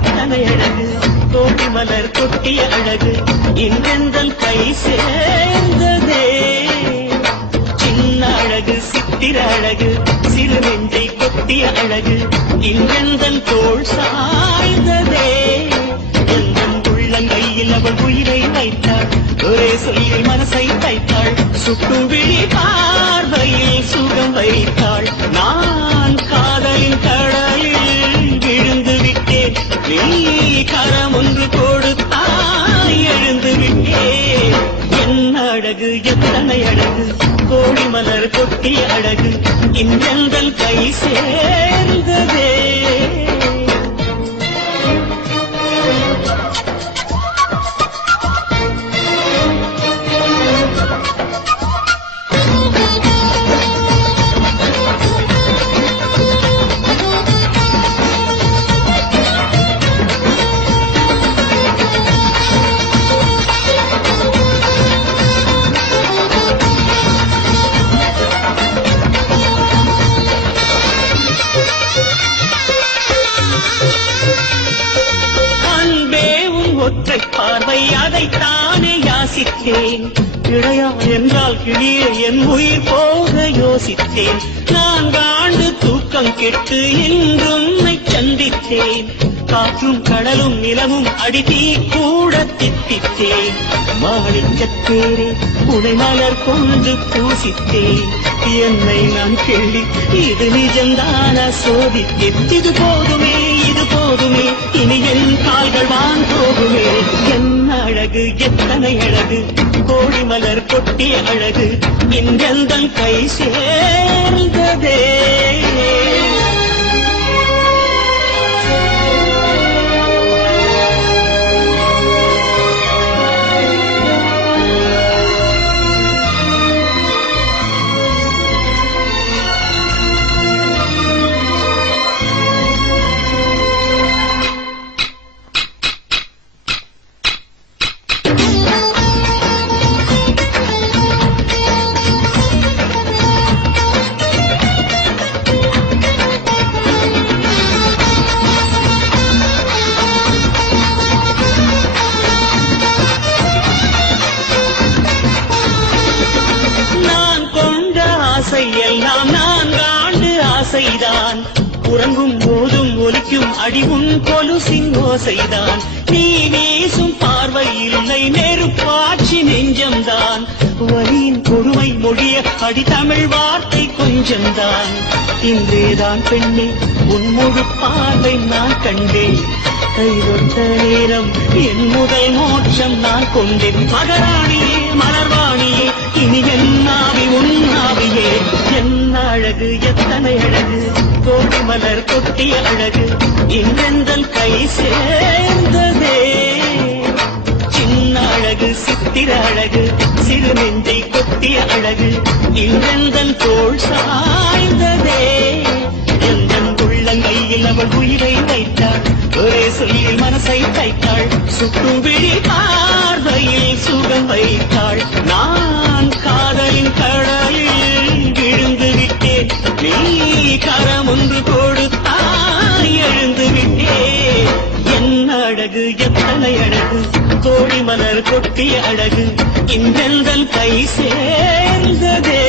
எத்தனை அழகு கோடி மலர் கொட்டிய அழகு இன்றெந்தன் கை சேர்ந்ததே சின்ன அழகு சித்திர அழகு சிறு நெஞ்சை கொட்டிய அழகு இன்றெந்தன் தோள் சாய்ந்ததே எந்தன் உள்ளங்கையில் அவள் உயிரை வைத்தாள் ஒரே சொல்லில் மனசை தைத்தாள் சுட்டும் விழி பார்வையில் சுகம் வைத்தாள் நான் காதலின் கடலில் விழுந்து விட்டேன் நீ கரம் ஒன்று கொடுத்தாய் எழுந்து விட்டேன் என்ன அழகு எத்தனை அழகு கோடி மலர் கொட்டிய அழகு இன்றெந்தன் கை சேர்ந்ததே பார்வை அதைத்தானே யாசித்தேன் இடையா என்றால் கிளியே என் உயிர் போக யோசித்தேன் 4 ஆண்டு தூக்கம் கெட்டு இன்றும் சந்தித்தேன் காற்றும் கடலும் நிலவும் அடித்தீ கூட தித்தித்தேன் மாளிகத்தேரே உடை மலர் கொண்டு பூசித்தேன் என்னை நான் கேள்வி இது நிஜம்தான சோதித்தேன் இது போதுமே இனி என் கால்கள் வான் போகுமே என்ன அழகு எத்தனை அழகு கோடி மலர் கொட்டிய அழகு இன்றெந்தன் கை சேர்ந்ததே எல்லாம் 4 ஆண்டு ஆசைதான் உறங்கும் போதும் ஒலிக்கும் அடிவும் கொலுசின் ஓசைதான் நீ வீசும் பார்வை இல்லை நெருப்பாட்சி நெஞ்சம்தான் வலியின் கொடுமை மொழிய அடி தமிழ் வார்த்தை கொஞ்சம்தான் இன்றேதான் பெண்ணே உன் முழு பார்வை நான் கண்டேன் கைதொட்ட நேரம் என் முதல் மோட்சம் நான் கொண்டேன் மகராணியே மலர்வாணியே இனி என்னாவி உன்னாவியே என்ன அழகு எத்தனை அழகு கோடி மலர் கொட்டிய அழகு இன்றெந்தன் கை சேர்ந்ததே சின்ன அழகு சித்திர அழகு சிறு நெஞ்சை கொட்டிய அழகு இன்றெந்தன் தோள் சாய்ந்ததே எந்தன் உள்ளங்கையில் அவள் உயிரை வைத்தாள் ஒரே சொல்லில் மனசை தைத்தாள் சுட்டும் விழி பார்வையில் சுகம் வைத்தாள் நான் காதலின் கடலில் விழுந்து விட்டேன் நீ கரம் ஒன்று கொடுத்தாய் எழுந்து விட்டேன் என்ன அழகு எத்தனை அழகு கோடி மலர் கொட்டிய அழகு இன்றெந்தன் கை சேர்ந்ததே